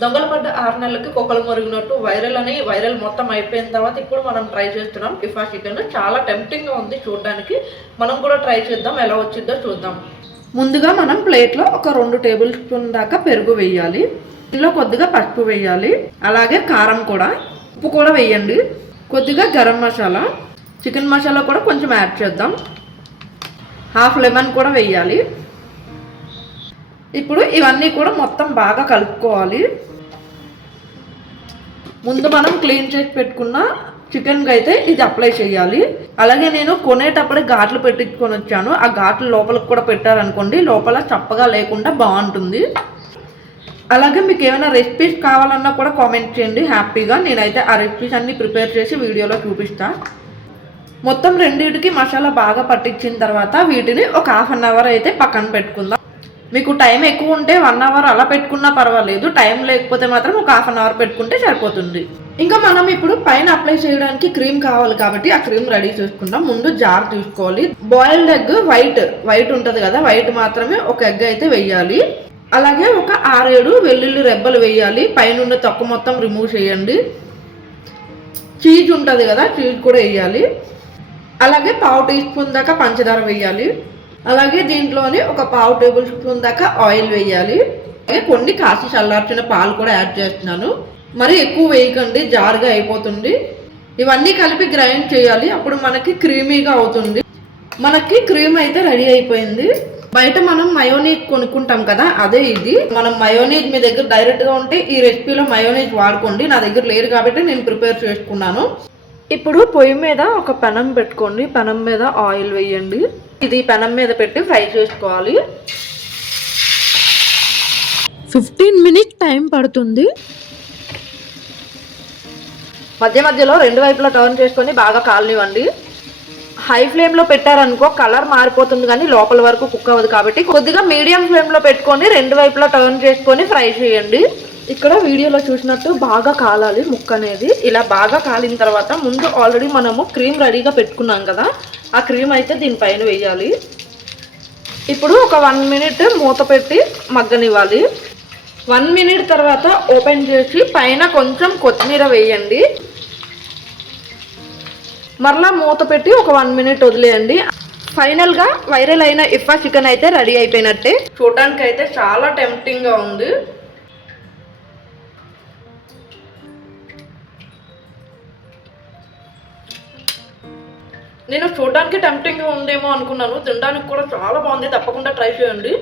దొంగలు పడ్డ 6 నెలలకి కుక్కలు మరుగునట్టు వైరల్ మొత్తం అయిపోయిన తర్వాత ఇప్పుడు మనం ట్రై చేస్తున్నాం ఇఫా చికెన్. చాలా టెంప్టింగ్గా ఉంది చూడడానికి. మనం కూడా ట్రై చేద్దాం, ఎలా వచ్చిందో చూద్దాం. ముందుగా మనం ప్లేట్లో ఒక 2 టేబుల్ స్పూన్ దాకా పెరుగు వేయాలి. ఇందులో కొద్దిగా పసుపు వేయాలి, అలాగే కారం కూడా, ఉప్పు కూడా వేయండి, కొద్దిగా గరం మసాలా, చికెన్ మసాలా కూడా కొంచెం యాడ్ చేద్దాం, హాఫ్ లెమన్ కూడా వేయాలి. ఇప్పుడు ఇవన్నీ కూడా మొత్తం బాగా కలుపుకోవాలి. ముందు మనం క్లీన్ చేసి పెట్టుకున్న చికెన్కి అయితే ఇది అప్లై చేయాలి. అలాగే నేను కొనేటప్పుడే ఘాట్లు పెట్టించుకొని వచ్చాను. ఆ ఘాట్లు లోపలికి కూడా పెట్టారనుకోండి, లోపల చప్పగా లేకుండా బాగుంటుంది. అలాగే మీకు ఏమైనా రెసిపీస్ కావాలన్నా కూడా కామెంట్ చేయండి హ్యాపీగా. నేనైతే ఆ రెసిపీస్ అన్నీ ప్రిపేర్ చేసి వీడియోలో చూపిస్తాను. మొత్తం రెండింటికి మసాలా బాగా పట్టించిన తర్వాత వీటిని ఒక 1/2 అవర్ అయితే పక్కన పెట్టుకుందాం. మీకు టైం ఎక్కువ ఉంటే 1 అవర్ అలా పెట్టుకున్నా పర్వాలేదు, టైం లేకపోతే మాత్రం ఒక 1/2 అవర్ పెట్టుకుంటే సరిపోతుంది. ఇంకా మనం ఇప్పుడు పైన అప్లై చేయడానికి క్రీమ్ కావాలి కాబట్టి ఆ క్రీమ్ రెడీ చేసుకుందాం. ముందు జార్ తీసుకోవాలి. బాయిల్డ్ ఎగ్ వైట్ ఉంటుంది కదా, వైట్ మాత్రమే ఒక ఎగ్ అయితే వేయాలి. అలాగే ఒక 6-7 వెల్లుల్లి రెబ్బలు వేయాలి. పైన తొక్క మొత్తం రిమూవ్ చేయండి. చీజ్ ఉంటుంది కదా, చీజ్ కూడా వేయాలి. అలాగే 1/2 టీ స్పూన్ దాకా పంచదార వేయాలి. అలాగే దీంట్లోనే ఒక 1/2 టేబుల్ స్పూన్ దాకా ఆయిల్ వేయాలి. అలాగే కొన్ని కాసి చల్లార్చిన పాలు కూడా యాడ్ చేస్తున్నాను. మరి ఎక్కువ వేయకండి, జారుగా అయిపోతుంది. ఇవన్నీ కలిపి గ్రైండ్ చేయాలి, అప్పుడు మనకి క్రీమీగా అవుతుంది. మనకి క్రీమ్ అయితే రెడీ అయిపోయింది. బయట మనం మయోనీస్ కొనుక్కుంటాం కదా, అదే ఇది. మనం మయోనీస్ మీ దగ్గర డైరెక్ట్గా ఉంటే ఈ రెసిపీలో మయోనీస్ వాడుకోండి. నా దగ్గర లేదు కాబట్టి నేను ప్రిపేర్ చేసుకున్నాను. ఇప్పుడు పొయ్యి మీద ఒక పెనం పెట్టుకోండి. పెనం మీద ఆయిల్ వేయండి. ఇది పెనం మీద పెట్టి ఫ్రై చేసుకోవాలి. 15 మినిట్స్ టైం పడుతుంది. మధ్యలో 2 వైపులా టర్న్ చేసుకొని బాగా కాలనివ్వండి. హై ఫ్లేమ్లో పెట్టారనుకో కలర్ మారిపోతుంది కానీ లోపల వరకు కుక్ అవ్వదు కాబట్టి కొద్దిగా మీడియం ఫ్లేమ్లో పెట్టుకొని 2 వైపులా టర్న్ చేసుకొని ఫ్రై చేయండి. ఇక్కడ వీడియోలో చూసినట్టు బాగా కాలాలి ముక్క అనేది. ఇలా బాగా కాలిన తర్వాత ముందు ఆల్రెడీ మనము క్రీమ్ రెడీగా పెట్టుకున్నాం కదా, ఆ క్రీమ్ అయితే దీనిపైన వేయాలి. ఇప్పుడు ఒక 1 మినిట్ మూత పెట్టి మగ్గనివ్వాలి. 1 మినిట్ తర్వాత ఓపెన్ చేసి పైన కొంచెం కొత్తిమీర వేయండి. మరలా మూత పెట్టి ఒక 1 మినిట్ వదిలేయండి. ఫైనల్గా వైరల్ అయిన ఇఫా చికెన్ అయితే రెడీ అయిపోయినట్టే. చూడడానికి అయితే చాలా టెంప్టింగ్గా ఉంది. నేను చూడడానికి టెంప్టింగ్గా ఉందేమో అనుకున్నాను, తినడానికి కూడా చాలా బాగుంది. తప్పకుండా ట్రై చేయండి.